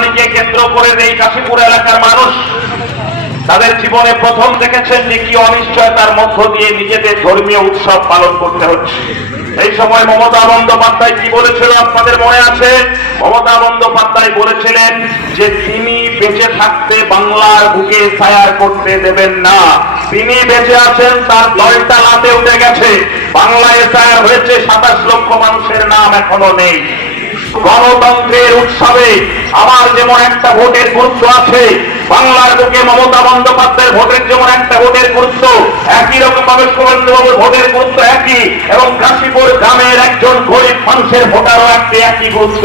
কুরবানিকে কেন্দ্র করে এই কাশীপুর এলাকার মানুষ তাদের জীবনে প্রথম দেখেছেন যে কি অনিশ্চয়তার মধ্য দিয়ে নিজেদের ধর্মীয় উৎসব পালন করতে হচ্ছে। এই সময় মমতা বন্দ্যোপাধ্যায় কি বলেছিল আপনাদের মনে আছে? মমতা বন্দ্যোপাধ্যায় বলেছিলেন যে তিনি বেঁচে থাকতে বাংলার বুকে ছায়ার করতে দেবেন না। তিনি বেঁচে আছেন, তার দলটা লাতে উঠে গেছে, বাংলায় ছায়ার হয়েছে 27 লক্ষ মানুষের নাম এখনো নেই। গণতন্ত্রের উৎসবে আমার যেমন একটা ভোটের গুরুত্ব আছে, বাংলার বুকে মমতা বন্দ্যোপাধ্যায়ের ভোটের যেমন একটা ভোটের গুরুত্ব, একই রকম ভাবে সুরেন্দ্রবাবুর ভোটের গুরুত্ব একই, এবং কাশীপুর গ্রামের একজন গরিব মানুষের ভোটারও একই গুরুত্ব।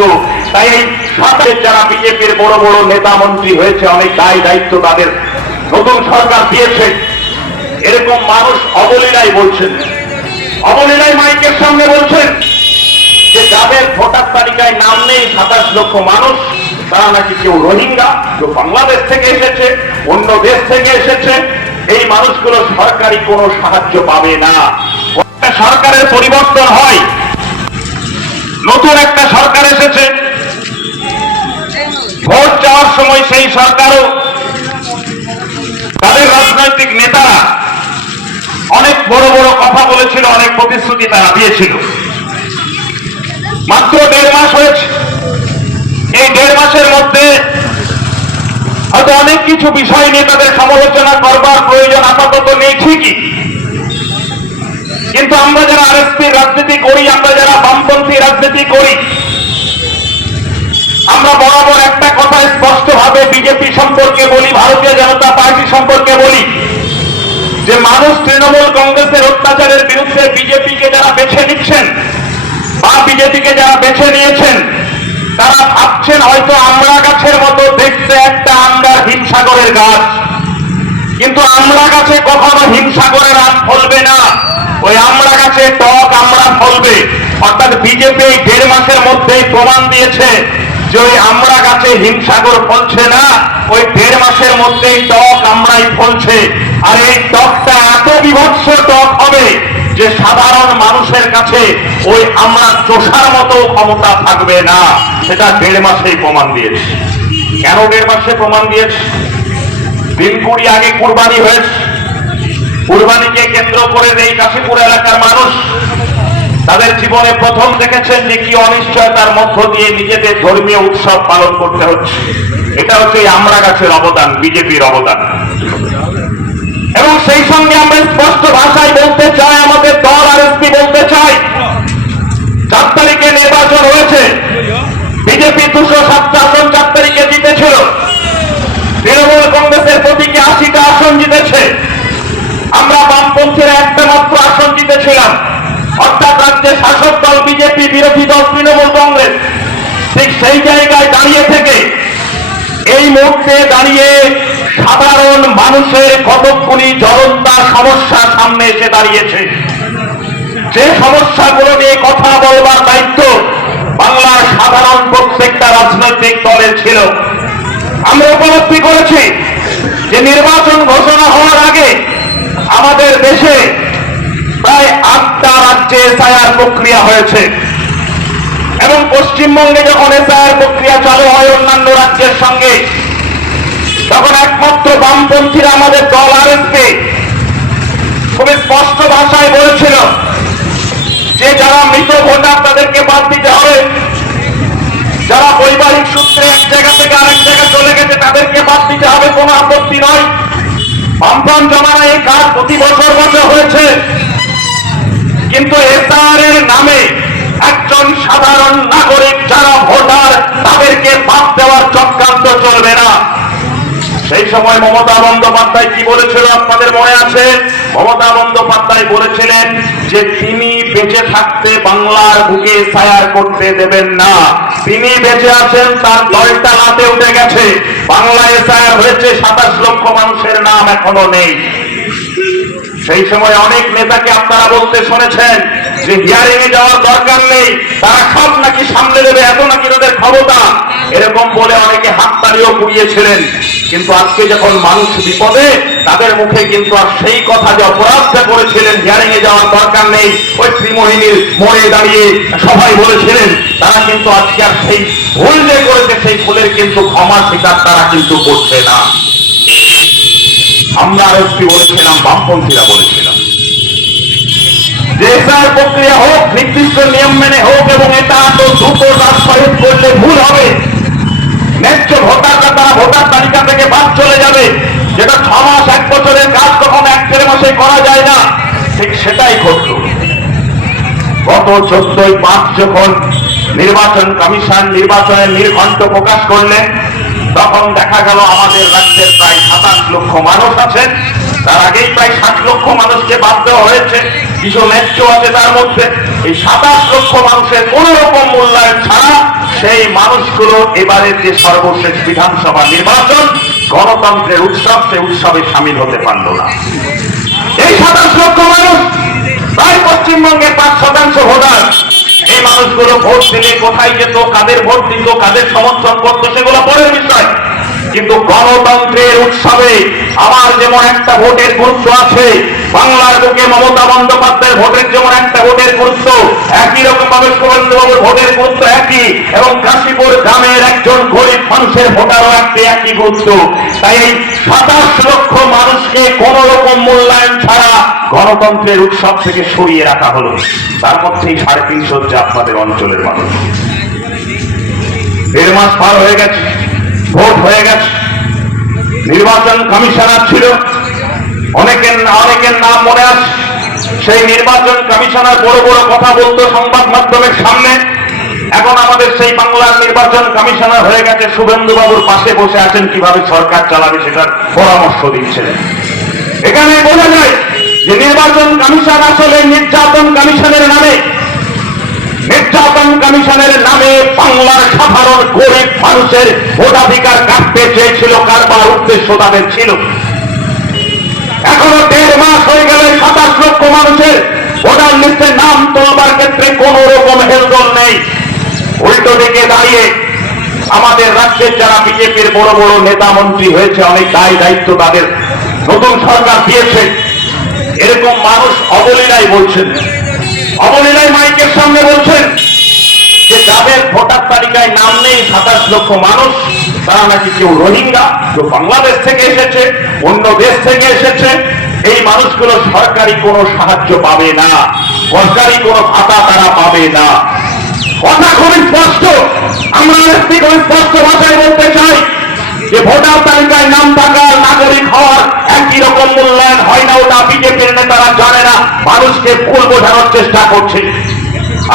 তাই এই সাথে যারা বিজেপির বড় বড় নেতা মন্ত্রী হয়েছে, অনেক দায়িত্ব তাদের নতুন সরকার দিয়েছে, এরকম মানুষ অবলীলায় বলছেন, অবলীলায় মাইকের সামনে বলছেন যে যাদের ভোটার তালিকায় নাম নেই 27 লক্ষ মানুষ, তারা নাকি কেউ রোহিঙ্গা, কেউ বাংলাদেশ থেকে এসেছে, অন্য দেশ থেকে এসেছে, এই মানুষগুলো সরকারি কোনো সাহায্য পাবে না। সরকারের পরিবর্তন হয়, নতুন একটা সরকার এসেছে, ভোট চাওয়ার সময় সেই সরকারও তাদের রাজনৈতিক নেতারা অনেক বড় বড় কথা বলেছিল, অনেক প্রতিশ্রুতি তারা দিয়েছিল। মাত্র 1.5 মাস হয়েছে, এই 1.5 মাসের মধ্যে হয়তো অনেক কিছু বিষয় নিয়ে তাদের সমালোচনা করবার প্রয়োজন আপাতত নেই ঠিকই, কিন্তু আমরা যারা আরএসপির রাজনীতি করি, আমরা যারা বামপন্থী রাজনীতি করি, আমরা বরাবর একটা কথা স্পষ্টভাবে বিজেপি সম্পর্কে বলি, ভারতীয় জনতা পার্টি সম্পর্কে বলি, যে মানুষ তৃণমূল কংগ্রেসের অত্যাচারের বিরুদ্ধে বিজেপিকে যারা বেছে নিচ্ছেন বা বিজেপিকে যারা বেছে নিয়েছেন, তারা ভাবছেন হয়তো আমড়া গাছের মতো দেখতে একটা আমড়ার হিমসাগরের গাছ, কিন্তু আমড়া গাছে কখনো হিমসাগরের আম ফলবে না, ওই আমড়া গাছে টক আমড়া ফলবে। অর্থাৎ বিজেপি এই 1.5 মাসের মধ্যেই প্রমাণ দিয়েছে যে ওই আমড়া গাছে হিমসাগর ফলছে না, ওই 1.5 মাসের মধ্যেই টক আমড়াই ফলছে। আর এই টকটা এত বিভৎস টক হবে যে সাধারণ মানুষের কাছে ওই আমরা চোষার মতো ক্ষমতা থাকবে না, সেটা 1.5 মাসেই প্রমাণ দিয়েছে। কেন 1.5 মাসে প্রমাণ দিয়েছে? দিন 20 আগে কুরবানি হয়েছে, কুরবানিকে কেন্দ্র করে এই কাশীপুর এলাকার মানুষ তাদের জীবনে প্রথম দেখেছেন যে কি অনিশ্চয়তার মধ্য দিয়ে নিজেদের ধর্মীয় উৎসব পালন করতে হচ্ছে। এটা হচ্ছে এই আমড়া গাছের অবদান, বিজেপির অবদান। এবং সেই সঙ্গে আমরা স্পষ্ট ভাষায় বলতে চাই, আমাদের দল আরএসপি বলতে চাই, 4 তারিখে নির্বাচন হয়েছে, বিজেপি 207টা আসন 4 তারিখে জিতেছিল, তৃণমূল কংগ্রেসের প্রতীকে 80টা আসন জিতেছে, আমরা বামপন্থীরা একটা মাত্র আসন জিতেছিলাম। অর্থাৎ রাজ্যে শাসক দল বিজেপি, বিরোধী দল তৃণমূল কংগ্রেস। ঠিক সেই জায়গায় দাঁড়িয়ে থেকে এই মুহূর্তে দাঁড়িয়ে সাধারণ মানুষের কতকগুলি জ্বলন্ত সমস্যা সামনে এসে দাঁড়িয়েছে, যে সমস্যাগুলো নিয়ে কথা বলবার দায়িত্ব বাংলার সাধারণ প্রত্যেকটা রাজনৈতিক দলের ছিল। আমরা উপলব্ধি করেছি যে নির্বাচন ঘোষণা হওয়ার আগে আমাদের দেশে প্রায় 8টা রাজ্যে এসআইআর প্রক্রিয়া হয়েছে, এবং পশ্চিমবঙ্গে যখন এসআইআর প্রক্রিয়া চালু হয় অন্যান্য রাজ্যের সঙ্গে, তখন একমাত্র বামপন্থীরা আমাদের দল আরএসপি খুব স্পষ্ট ভাষায় বলেছিল যে যারা মৃত ভোটার তাদেরকে বাদ দিতে হবে, যারা বৈবাহিক সূত্রে এক জায়গা থেকে আরেক জায়গায় চলে গেছে তাদেরকে বাদ দিতে হবে, কোনো আপত্তি নয়। বামপন জমানায় এই কাজ প্রতি বছর হয়েছে, কিন্তু এসআইআর এর নামে একজন সাধারণ নাগরিক যারা ভোটার তাদেরকে বাদ দেওয়ার চক্রান্ত চলবে না। সেই সময় মমতা বন্দ্যোপাধ্যায় কি বলেছিল আপনাদের মনে আছে? মমতা বন্দ্যোপাধ্যায় বলেছিলেন যে তিনি বেঁচে থাকতে বাংলার বুকে ছায়ার করতে দেবেন না। তিনি বেঁচে আছেন, তার দলটা লাতে উঠে গেছে, বাংলায় ছায়ার হয়েছে 27 লক্ষ মানুষের নাম এখনো নেই। সেই সময় অনেক নেতাকে আপনারা বলতে শুনেছেন যে হিয়ারিং এ যাওয়ার দরকার নেই, তারা সব নাকি সামলে দেবে, এত নাকি তাদের ক্ষমতা, এরকম বলে অনেকে হাততালিও কুড়িয়েছিলেন। কিন্তু আজকে যখন মানুষ বিপদে, তাদের মুখে কিন্তু আর সেই কথা যে অপরাধটা করেছিলেন হিয়ারিং এ যাওয়ার দরকার নেই, ওই ত্রিমোহিনীর মোড়ে দাঁড়িয়ে সবাই বলেছিলেন, তারা কিন্তু আজকে আর সেই ভুল যে করেছে সেই ভুলের কিন্তু ক্ষমা স্বীকার তারা কিন্তু করছে না। আমরা আরেকটি বলেছিলাম, বামপন্থীরা বলেছিলাম যে এসআর প্রক্রিয়া হোক, নির্দিষ্ট নিয়ম মেনে হোক, এবং এটা তো দ্রুত রাজশাহী করলে ভুল হবে, ন্যায্য ভোটাররা তারা ভোটার তালিকা থেকে বাদ চলে যাবে, যেটা 6 মাস 1 বছরের কাজ কখন 1-1.5 মাসে করা যায় না, ঠিক সেটাই ঘটল। গত 14/5 যখন নির্বাচন কমিশন নির্বাচনের নির্ঘণ্ট প্রকাশ করলেন, তখন দেখা গেল আমাদের রাজ্যের প্রায় 27 লক্ষ মানুষ আছেন, তার আগেই প্রায় 60 লক্ষ মানুষকে বাদ দেওয়া হয়েছে, কিছু ন্যায্য আছে তার মধ্যে। এই 27 লক্ষ মানুষের কোন রকম মূল্যায়ন ছাড়া সেই মানুষগুলো এবারের যে সর্বশেষ বিধানসভা নির্বাচন, গণতন্ত্রের উৎসব, সেই উৎসবে সামিল হতে পারল না। এই 27 লক্ষ মানুষ প্রায় পশ্চিমবঙ্গের 5% ভোটার, এই মানুষগুলো ভোট দিলে কোথায় যেত, কাদের ভোট দিত, কাদের সমর্থন করত, সেগুলো পরের বিষয়। কিন্তু গণতন্ত্রের উৎসবে আমার যেমন একটা ভোটের গুরুত্ব আছে, বাংলার বুকে মমতা বন্দ্যোপাধ্যায়ের ভোটের যেমন একটা ভোটের গুরুত্ব, একই রকম ভাবে শুভেন্দুবাবুর ভোটের গুরুত্ব একই, এবং কাশীপুর গ্রামের একজন গরিব মানুষের ভোটারও একই গুরুত্ব। তাই এই 27 লক্ষ মানুষকে কোন রকম মূল্যায়ন ছাড়া গণতন্ত্রের উৎসব থেকে সরিয়ে রাখা হলো। তার মধ্যেই 350 হচ্ছে আপনাদের অঞ্চলের মানুষ। 1.5 মাস পার হয়ে গেছে, ভোট হয়ে গেছে, নির্বাচন কমিশনার ছিল, অনেকের নাম মনে আছে। সেই নির্বাচন কমিশনার বড় বড় কথা বলতো সংবাদ মাধ্যমের সামনে, এখন আমাদের সেই বাংলার নির্বাচন কমিশনার হয়ে গেছে, শুভেন্দুবাবুর পাশে বসে আছেন, কিভাবে সরকার চালাবে সেটার পরামর্শ দিচ্ছেন। এখানে বোঝা যায় যে নির্বাচন কমিশন আসলে নির্যাতন কমিশনের নামে, নির্যাতন কমিশনের নামে বাংলার সাধারণ গরিব মানুষের ভোটাধিকার কাটতে চেয়েছিল, কারবার উদ্দেশ্য তাদের ছিল। এখনো 1.5 মাস হয়ে গেলে 27 লক্ষ মানুষের ভোটার লিস্টে নাম তোলবার ক্ষেত্রে কোন রকম হেলদোল নেই। উল্টো দিকে দাঁড়িয়ে আমাদের রাজ্যের যারা বিজেপির বড় বড় নেতা মন্ত্রী হয়েছে, অনেক দায়িত্ব তাদের নতুন সরকার দিয়েছে, এরকম মানুষ অবলীলায় বলছেন, অবলীলায় মাইকের সামনে বলছেন যে যাদের ভোটার তালিকায় নাম নেই 27 লক্ষ মানুষ, তারা নাকি কেউ রোহিঙ্গা, কেউ বাংলাদেশ থেকে এসেছে, অন্য দেশ থেকে এসেছে, এই মানুষগুলো সরকারি কোনো সাহায্য পাবে না, সরকারি কোনো ভাতা তারা পাবে না। কথা খুবই স্পষ্ট, আমরা খুবই স্পষ্ট ভাষায় বলতে চাই যে ভোটার তালিকায় নাম থাকা নাগরিক হওয়ার একই রকম মূল্যায়ন হয় না। ওটা বিজেপির নেতারা জানে না, মানুষকে ভুল বোঝানোর চেষ্টা করছে।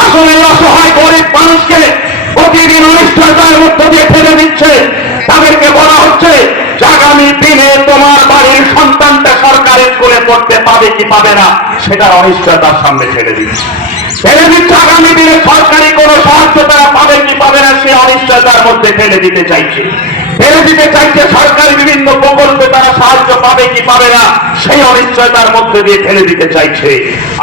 আসলে অসহায় গরিব মানুষকে প্রতিদিন অনিশ্চয়তার মধ্য দিয়ে ফেলে দিচ্ছে। তাদেরকে বলা হচ্ছে যে আগামী দিনে তোমার বাড়ির সন্তানটা সরকারি স্কুলে পড়তে পাবে কি পাবে না, সেটার অনিশ্চয়তার সামনে ফেলে দিচ্ছে। আগামী দিনে সরকারি কোনো সাহায্য তারা পাবে কি পাবে না, সে অনিশ্চয়তার মধ্যে ফেলে দিতে চাইছে। সরকারি বিভিন্ন প্রকল্পে তারা সাহায্য পাবে কি পাবে না, সেই অনিশ্চয়তার মধ্যে দিয়ে ফেলে দিতে চাইছে।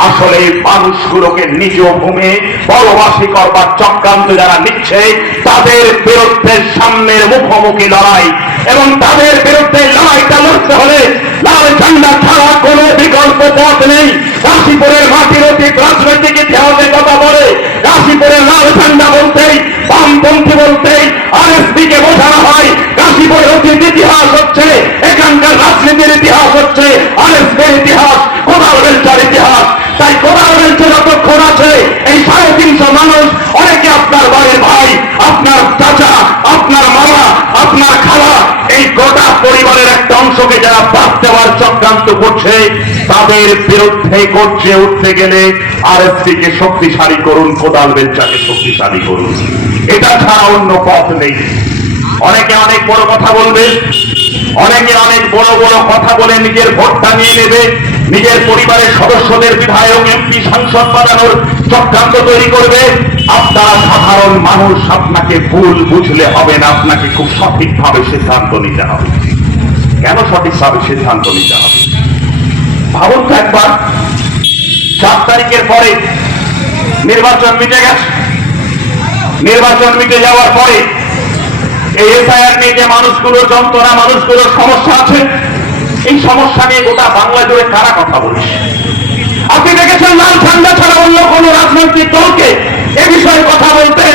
আসলে মানুষগুলোকে নিজ ভূমে বড়বাসী করবার চক্রান্ত যারা নিচ্ছে, তাদের বিরুদ্ধে সামনের মুখোমুখি লড়াই, এবং তাদের বিরুদ্ধে লড়াইটা লড়তে হলে লাল ঝান্ডা ছাড়া কোনো বিকল্প পথ নেই। কাশীপুরের মাটির অতীত রাজনৈতিক ইতিহাসের কথা বলে, কাশীপুরের লাল ঝান্ডা বলতেই, বামপন্থী বলতেই আরএসপি কে বোঝানো হয়। কাশীপুরের অতীত ইতিহাস হচ্ছে, এখানকার রাজনীতির ইতিহাস হচ্ছে আরএসপির ইতিহাস, কোদাল বেলচার ইতিহাস। তাই কোদাল বেলচে যতক্ষণ আছে, এই 350 মানুষ, অনেকে আপনার বাড়ির ভাই, আপনার চাচা, আপনার মামা, আপনার খালা, এই গোটা পরিবারের একটা অংশকে যারা বাদ দেওয়ার চক্রান্ত করছে, তাদের বিরুদ্ধে করছে উঠতে গেলে আরএসপি কে শক্তিশালী করুন, কোদাল বেলচাকে শক্তিশালী করুন, এটা ছাড়া অন্য পথ নেই। অনেকে অনেক বড় কথা বলবে, অনেকে অনেক বড় বড় কথা বলে নিজের ভোটটা নিয়ে নেবে, নিজের পরিবারের সদস্যদের বিধায়ক এমপি সাংসদ বানানোর চক্রান্ত তৈরি করবে। আপনারা সাধারণ মানুষ, আপনাকে ভুল বুঝলে হবে না, আপনাকে খুব সঠিকভাবে সিদ্ধান্ত নিতে হবে। কেন সঠিকভাবে সিদ্ধান্ত নিতে হবে? ভাবুন তো একবার, 4 তারিখের পরে নির্বাচন মিটে গেছে। নির্বাচন মিটে যাওয়ার পরে এই এসআইআর নিয়ে যে মানুষগুলোর যন্ত্রণা, মানুষগুলোর সমস্যা আছে, এই সমস্যা নিয়ে গোটা বাংলা জুড়ে কারা কথা বলছে? আপনি দেখেছেন লাল ঝান্ডা ছাড়া অন্য কোন রাজনৈতিক দলকে এ বিষয়ে কথা বলতে?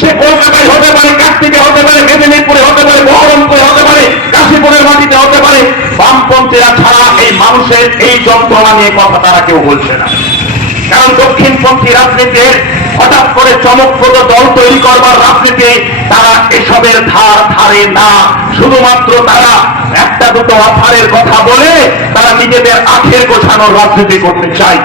সে কলকাতায় হতে পারে, কাকদ্বীপে হতে পারে, মেদিনীপুরে হতে পারে, বহরমপুরে হতে পারে, কাশীপুরের মাটিতে হতে পারে, বামপন্থীরা ছাড়া এই মানুষের এই যন্ত্রণা নিয়ে কথা তারা কেউ বলছে না। কারণ দক্ষিণপন্থী রাজনীতির হঠাৎ করে চমকপ্রদ দল তৈরি করবার রাজনীতি তারা এসবের ধারে না। শুধুমাত্র তারা একটা দুটো অফারের কথা বলে তারা নিজেদের আখের গোছানোর রাজনীতি করতে চায়।